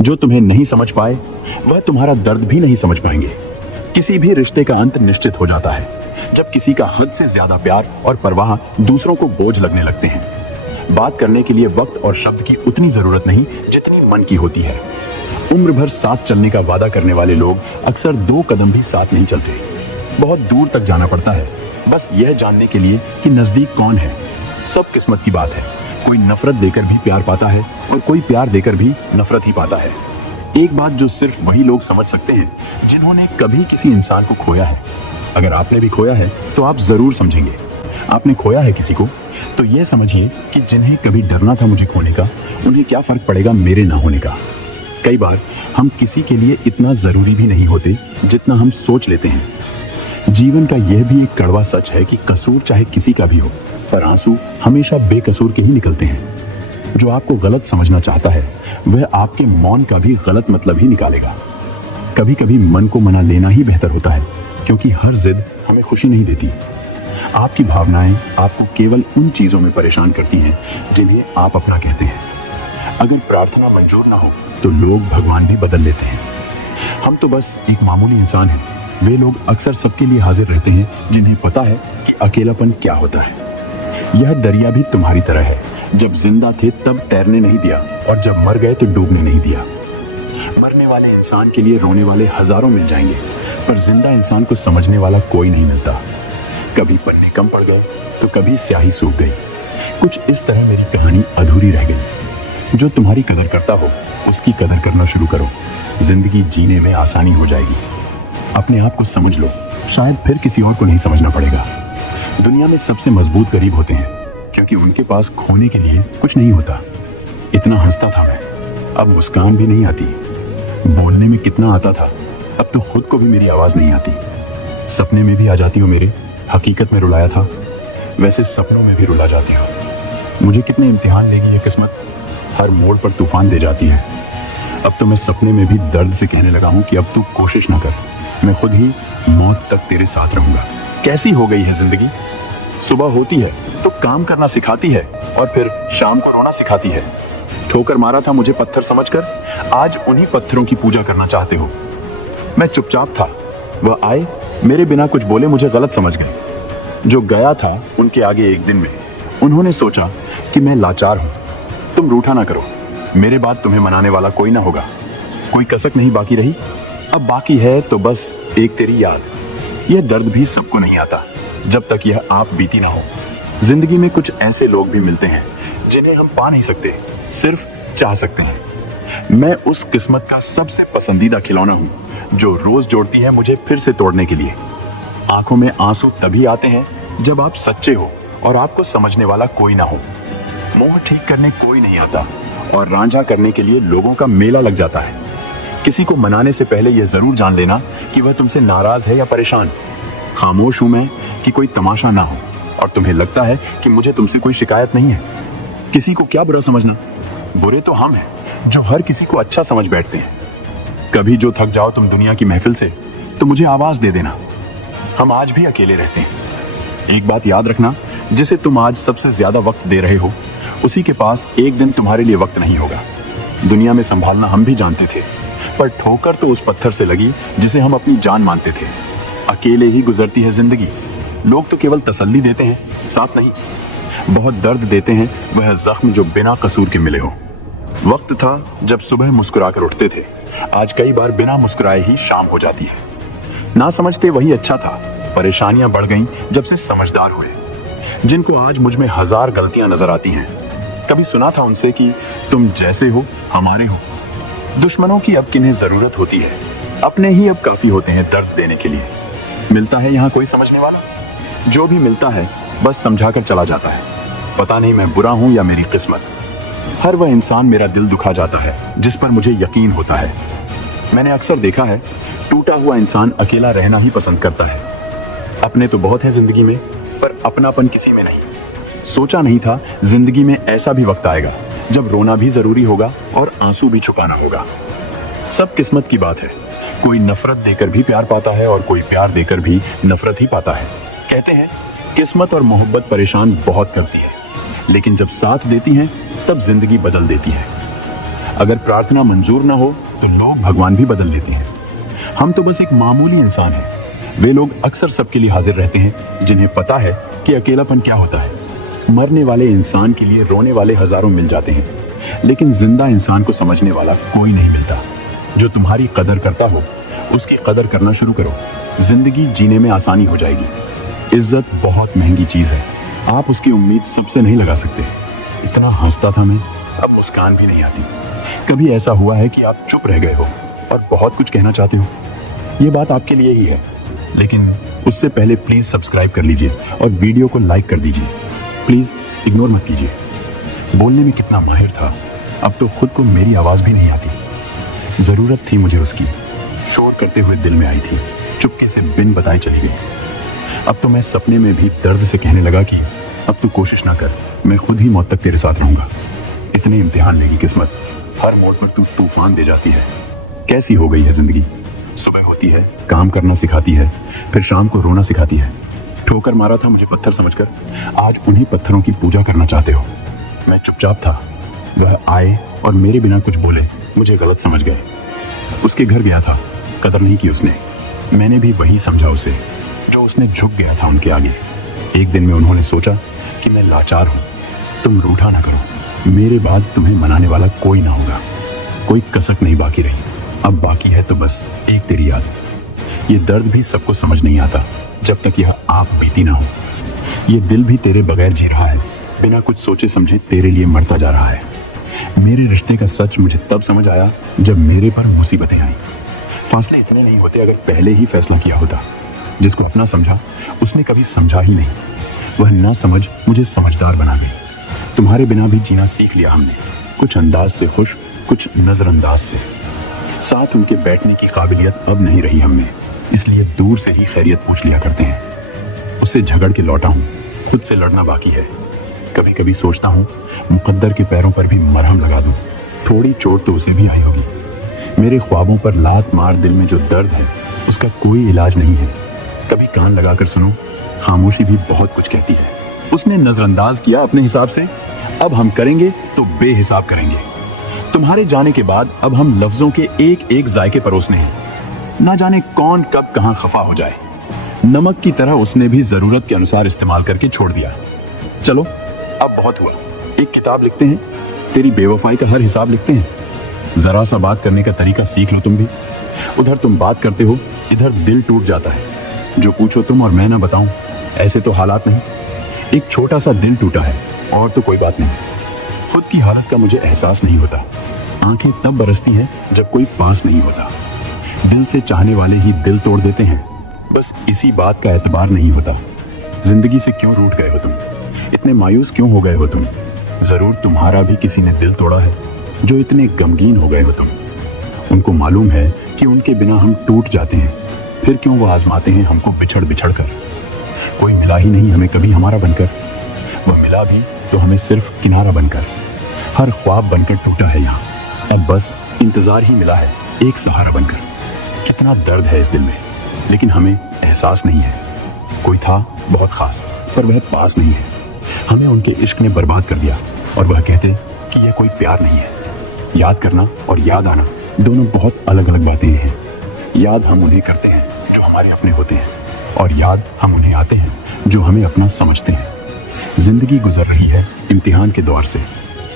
जो तुम्हें नहीं समझ पाए वह तुम्हारा दर्द भी नहीं समझ पाएंगे। किसी भी रिश्ते का अंत निश्चित हो जाता है जब किसी का हद से ज्यादा प्यार और परवाह दूसरों को बोझ लगने लगते हैं। बात करने के लिए वक्त और शब्द की उतनी जरूरत नहीं जितनी मन की होती है। उम्र भर साथ चलने का वादा करने वाले लोग अक्सर 2 कदम भी साथ नहीं चलते। बहुत दूर तक जाना पड़ता है बस यह जानने के लिए कि नजदीक कौन है। सब किस्मत की बात है। कोई नफरत देकर भी प्यार पाता है और कोई प्यार देकर भी नफरत ही पाता है। एक बात जो सिर्फ वही लोग समझ सकते हैं जिन्होंने कभी किसी इंसान को खोया है। अगर आपने भी खोया है तो आप जरूर समझेंगे। आपने खोया है किसी को तो यह समझिए कि जिन्हें कभी डरना था मुझे खोने का, उन्हें क्या फर्क पड़ेगा मेरे ना होने का। कई बार हम किसी के लिए इतना जरूरी भी नहीं होते जितना हम सोच लेते हैं। जीवन का यह भी एक कड़वा सच है कि कसूर चाहे किसी का भी हो, पर आंसू हमेशा बेकसूर के ही निकलते हैं। जो आपको गलत समझना चाहता है वह आपके मौन का भी गलत मतलब ही निकालेगा। कभी कभी मन को मना लेना ही बेहतर होता है, क्योंकि हर जिद हमें खुशी नहीं देती। आपकी भावनाएं आपको केवल उन चीजों में परेशान करती हैं जिन्हें आप अपना कहते हैं। अगर प्रार्थना मंजूर ना हो तो लोग भगवान भी बदल लेते हैं। हम तो बस एक मामूली इंसान हैं। वे लोग अक्सर सबके लिए हाजिर रहते हैं जिन्हें पता है कि अकेलापन क्या होता है। यह दरिया भी तुम्हारी तरह है। जब जिंदा थे तब तैरने नहीं दिया और जब मर गए तो डूबने नहीं दिया। मरने वाले इंसान के लिए रोने वाले हजारों मिल जाएंगे, पर जिंदा इंसान को समझने वाला कोई नहीं मिलता। कभी पन्ने कम पड़ गए तो कभी स्याही सूख गई। कुछ इस तरह मेरी कहानी अधूरी रह गई। जो तुम्हारी कदर करता हो उसकी कदर करना शुरू करो। जिंदगी जीने में आसानी हो जाएगी। अपने आप को समझ लो, शायद फिर किसी और को नहीं समझना पड़ेगा। दुनिया में सबसे मजबूत गरीब होते हैं, क्योंकि उनके पास खोने के लिए कुछ नहीं होता। इतना हंसता था मैं, अब मुस्कान भी नहीं आती। बोलने में कितना आता था, अब तो खुद को भी मेरी आवाज नहीं आती। सपने में भी आ जाती हो मेरे, हकीकत में रुलाया था, वैसे सपनों में भी रुला जाती हो। मुझे कितने इम्तिहान लेगी ये किस्मत, हर मोड़ पर तूफान दे जाती है। अब तो मैं सपने में भी दर्द से कहने लगा हूं कि अब तू कोशिश ना कर, मैं खुद ही मौत तक तेरे साथ रहूंगा। कैसी हो गई है जिंदगी। सुबह होती है तो काम करना सिखाती है और फिर शाम को रोना सिखाती है। ठोकर मारा था मुझे पत्थर समझकर, आज उन्हीं पत्थरों की पूजा करना चाहते हो। मैं चुपचाप था, वह आए मेरे बिना कुछ बोले मुझे गलत समझ गए। जो गया था उनके आगे एक दिन में, उन्होंने सोचा कि मैं लाचार हूं। तुम रूठा ना करो, मेरे बाद तुम्हें मनाने वाला कोई ना होगा। कोई कसक नहीं बाकी रही, अब बाकी है तो बस एक तेरी याद। यह दर्द भी सबको नहीं आता जब तक यह आप बीती ना हो। जिंदगी में कुछ ऐसे लोग भी मिलते हैं जिन्हें हम पा नहीं सकते, सिर्फ चाह सकते हैं। मैं उस किस्मत का सबसे पसंदीदा खिलौना हूं जो रोज जोड़ती है मुझे फिर से तोड़ने के लिए। आंखों में आंसू तभी आते हैं जब आप सच्चे हो और आपको समझने वाला कोई ना हो। मोह ठीक करने कोई नहीं आता और रांझा करने के लिए लोगों का मेला लग जाता है। किसी को मनाने से पहले यह जरूर जान लेना कि वह तुमसे नाराज है या परेशान। खामोश हूं मैं कि कोई तमाशा ना हो, और तुम्हें लगता है कि मुझे तुमसे कोई शिकायत नहीं है। किसी को क्या बुरा समझना, बुरे तो हम हैं जो हर किसी को अच्छा समझ बैठते हैं। कभी जो थक जाओ तुम दुनिया की महफिल से तो मुझे आवाज दे देना। हम आज भी अकेले रहते हैं। एक बात याद रखना, जिसे तुम आज सबसे ज्यादा वक्त दे रहे हो उसी के पास एक दिन तुम्हारे लिए वक्त नहीं होगा। दुनिया में संभालना हम भी जानते थे, पर ठोकर तो उस पत्थर से लगी जिसे हम अपनी जान मानते थे। अकेले ही गुजरती है जिंदगी। लोग तो केवल तसल्ली देते हैं, साथ नहीं। बहुत दर्द देते हैं वह जख्म जो बिना कसूर के मिले हो। वक्त था जब सुबह मुस्कुरा कर उठते थे, आज कई बार बिना मुस्कुराए ही शाम हो जाती है। ना समझते वही अच्छा था, परेशानियां बढ़ गईं जब से समझदार हुए। जिनको आज मुझ में 1000 गलतियां नजर आती हैं, कभी सुना था उनसे कि तुम जैसे हो हमारे हो। दुश्मनों की अब किन्हें जरूरत होती है, अपने ही अब काफी होते हैं दर्द देने के लिए। मिलता है यहाँ कोई समझने वाला? जो भी मिलता है बस समझाकर चला जाता है। पता नहीं मैं बुरा हूं या मेरी किस्मत। हर वह इंसान मेरा दिल दुखा जाता है जिस पर मुझे यकीन होता है। मैंने अक्सर देखा है, टूटा हुआ इंसान अकेला रहना ही पसंद करता है। अपने तो बहुत है जिंदगी में, पर अपनापन किसी में नहीं। सोचा नहीं था जिंदगी में ऐसा भी वक्त आएगा जब रोना भी जरूरी होगा और आंसू भी छुपाना होगा। सब किस्मत की बात है। कोई नफरत देकर भी प्यार पाता है और कोई प्यार देकर भी नफरत ही पाता है। कहते हैं किस्मत और मोहब्बत परेशान बहुत करती है, लेकिन जब साथ देती हैं तब जिंदगी बदल देती है। अगर प्रार्थना मंजूर ना हो तो लोग भगवान भी बदल लेते हैं। हम तो बस एक मामूली इंसान हैं। वे लोग अक्सर सबके लिए हाजिर रहते हैं जिन्हें पता है कि अकेलापन क्या होता है। मरने वाले इंसान के लिए रोने वाले हजारों मिल जाते हैं, लेकिन जिंदा इंसान को समझने वाला कोई नहीं मिलता। जो तुम्हारी कदर करता हो उसकी कदर करना शुरू करो। जिंदगी जीने में आसानी हो जाएगी। इज्जत बहुत महंगी चीज है, आप उसकी उम्मीद सबसे नहीं लगा सकते। इतना हंसता था मैं, अब मुस्कान भी नहीं आती। कभी ऐसा हुआ है कि आप चुप रह गए हो और बहुत कुछ कहना चाहते हो? ये बात आपके लिए ही है, लेकिन उससे पहले प्लीज सब्सक्राइब कर लीजिए और वीडियो को लाइक कर दीजिए। प्लीज इग्नोर मत कीजिए। बोलने में कितना माहिर था, अब तो खुद को मेरी आवाज भी नहीं आती। जरूरत थी मुझे उसकी, शोर करते हुए दिल में आई थी, चुपके से बिन बताए चली गई। अब तो मैं सपने में भी दर्द से कहने लगा कि अब तू कोशिश ना कर, मैं खुद ही मौत तक तेरे साथ रहूंगा। इतने इम्तिहान लेगी किस्मत, हर मोड़ पर तू तूफान दे जाती है। कैसी हो गई है जिंदगी। सुबह होती है, काम करना सिखाती है, फिर शाम को रोना सिखाती है। ठोकर मारा था मुझे पत्थर समझकर, आज उन्हीं पत्थरों की पूजा करना चाहते हो। मैं चुपचाप था, वह आए और मेरे बिना कुछ बोले मुझे गलत समझ गए। उसके घर गया था, कदर नहीं की उसने। मैंने भी वही समझा उसे जो उसने झुक गया था उनके आगे। एक दिन में उन्होंने सोचा कि मैं लाचार हूँ, तुम रूठा ना करो, मेरे बाद तुम्हें मनाने वाला कोई ना होगा। कोई कसक नहीं बाकी रही, अब बाकी है तो बस एक तेरी याद। ये दर्द भी सबको समझ नहीं आता जब तक यह आप बीती ना हो। ये दिल भी तेरे बगैर जी रहा है, बिना कुछ सोचे समझे तेरे लिए मरता जा रहा है। मेरे रिश्ते का सच मुझे तब समझ आया जब मेरे पर मुसीबतें आई। फासले इतने नहीं होते अगर पहले ही फैसला किया होता। जिसको अपना समझा उसने कभी समझा ही नहीं। वह ना समझ मुझे समझदार बना गई। तुम्हारे बिना भी जीना सीख लिया हमने, कुछ अंदाज से खुश, कुछ नजरअंदाज से। साथ उनके बैठने की काबिलियत अब नहीं रही हमने, इसलिए दूर से ही खैरियत पूछ लिया करते हैं। उससे झगड़ के लौटा हूँ, खुद से लड़ना बाकी है। कभी कभी सोचता हूँ मुकद्दर के पैरों पर भी मरहम लगा दूं, थोड़ी चोट तो उसे भी आई होगी। मेरे ख्वाबों पर लात मार दिल में जो दर्द है उसका कोई इलाज नहीं है। कभी कान लगाकर सुनो, खामोशी भी बहुत कुछ कहती है। उसने नजरअंदाज किया अपने हिसाब से, अब हम करेंगे तो बेहिसाब करेंगे। तुम्हारे जाने के बाद अब हम लफ्जों के एक एक जायके परोसने हैं। ना जाने कौन कब कहां खफा हो जाए। नमक की तरह उसने भी जरूरत के अनुसार इस्तेमाल करके छोड़ दिया। चलो अब बहुत हुआ, एक किताब लिखते हैं, तेरी बेवफाई का हर हिसाब लिखते हैं। जरा सा बात करने का तरीका सीख लो तुम भी। उधर तुम बात करते हो, इधर दिल टूट जाता है। जो पूछो तुम और मैं ना बताऊं, ऐसे तो हालात नहीं। एक छोटा सा दिल टूटा है और तो कोई बात नहीं। खुद की हालत का मुझे एहसास नहीं होता। आंखें तब बरसती हैं जब कोई पास नहीं होता। दिल से चाहने वाले ही दिल तोड़ देते हैं, बस इसी बात का एतबार नहीं होता। जिंदगी से क्यों रूठ गए हो तुम, इतने मायूस क्यों हो गए हो तुम? जरूर तुम्हारा भी किसी ने दिल तोड़ा है जो इतने गमगीन हो गए हो तुम। उनको मालूम है कि उनके बिना हम टूट जाते हैं, फिर क्यों वो आजमाते हैं हमको बिछड़ बिछड़ कर। कोई मिला ही नहीं हमें कभी हमारा बनकर, वह मिला भी तो हमें सिर्फ किनारा बनकर। हर ख्वाब बनकर टूटा है यहाँ, अब बस इंतजार ही मिला है एक सहारा बनकर। कितना दर्द है इस दिल में, लेकिन हमें एहसास नहीं है। कोई था बहुत खास, पर वह पास नहीं है। हमें उनके इश्क ने बर्बाद कर दिया और वह कहते कि यह कोई प्यार नहीं है। याद करना और याद आना दोनों बहुत अलग अलग बातें हैं। याद हम उन्हें करते हैं जो हमारे अपने होते हैं, और याद हम उन्हें आते हैं जो हमें अपना समझते हैं। जिंदगी गुजर रही है इम्तिहान के दौर से,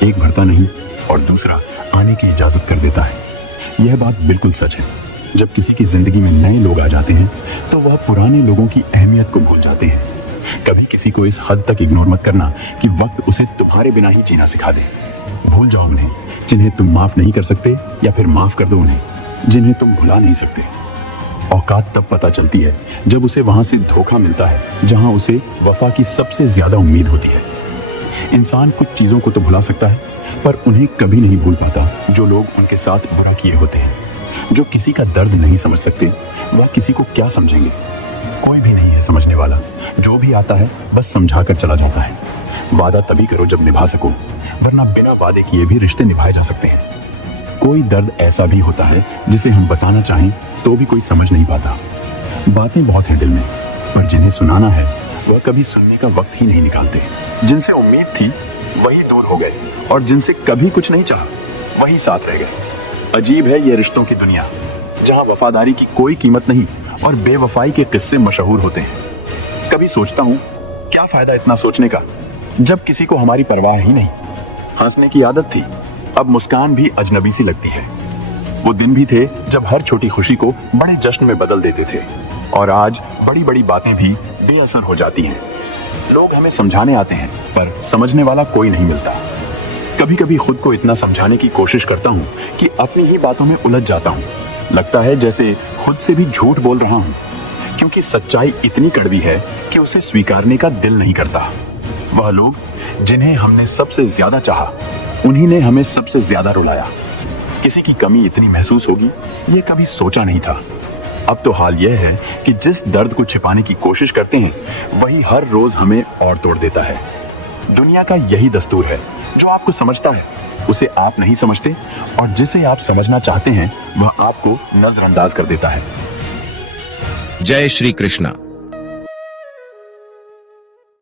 एक भरता नहीं और दूसरा आने की इजाजत कर देता है। यह बात बिल्कुल सच है। जब किसी की जिंदगी में नए लोग आ जाते हैं तो वह पुराने लोगों की अहमियत को भूल जाते हैं। कभी किसी को इस हद तक इग्नोर मत करना कि वक्त उसे तुम्हारे बिना ही जीना सिखा दे। भूल जाओ उन्हें जिन्हें तुम माफ नहीं कर सकते, या फिर माफ कर दो उन्हें जिन्हें तुम भुला नहीं सकते। औकात तब पता चलती है जब उसे वहां से धोखा मिलता है जहां उसे वफा की सबसे ज्यादा उम्मीद होती है। इंसान कुछ चीजों को तो भुला सकता है, पर उन्हें कभी नहीं भूल पाता जो लोग उनके साथ बुरा किए होते हैं। जो किसी का दर्द नहीं समझ सकते, वह किसी को क्या समझेंगे? कोई भी नहीं है समझने वाला। जो भी आता है बस समझा कर चला जाता है। वादा तभी करो जब निभा सको, वरना बिना वादे किए भी रिश्ते निभाए जा सकते हैं। कोई दर्द ऐसा भी होता है जिसे हम बताना चाहें तो भी कोई समझ नहीं पाता। बातें बहुत हैं दिल में, पर जिन्हें सुनाना है वह कभी सुनने का वक्त ही नहीं निकालते। जिनसे उम्मीद थी वही दूर हो गए, और जिनसे कभी कुछ नहीं चाहा वही साथ रह गए। अजीब है ये रिश्तों की दुनिया, जहां वफादारी की कोई कीमत नहीं और बेवफाई के किस्से मशहूर होते हैं। कभी सोचता हूँ, क्या फायदा इतना सोचने का जब किसी को हमारी परवाह ही नहीं। हंसने की आदत थी, अब मुस्कान भी अजनबी सी लगती है। वो दिन भी थे जब हर छोटी खुशी को बड़े जश्न में बदल देते थे, और आज बड़ी बड़ी बातें भी बेअसर हो जाती हैं। लोग हमें समझाने आते हैं, पर समझने वाला कोई नहीं मिलता। कभी कभी खुद को इतना समझाने की कोशिश करता हूँ कि अपनी ही बातों में उलझ जाता हूँ। लगता है जैसे खुद से भी झूठ बोल रहा हूँ, क्योंकि सच्चाई इतनी कड़वी है कि उसे स्वीकारने का दिल नहीं करता। वह लोग जिन्हें हमने सबसे ज्यादा चाहा, उन्हीं ने हमें सबसे ज्यादा रुलाया। किसी की कमी इतनी महसूस होगी, ये कभी सोचा नहीं था। अब तो हाल यह है कि जिस दर्द को छिपाने की कोशिश करते हैं, वही हर रोज हमें और तोड़ देता है। दुनिया का यही दस्तूर है, जो आपको समझता है उसे आप नहीं समझते, और जिसे आप समझना चाहते हैं वह आपको नजरअंदाज कर देता है। जय श्री कृष्णा।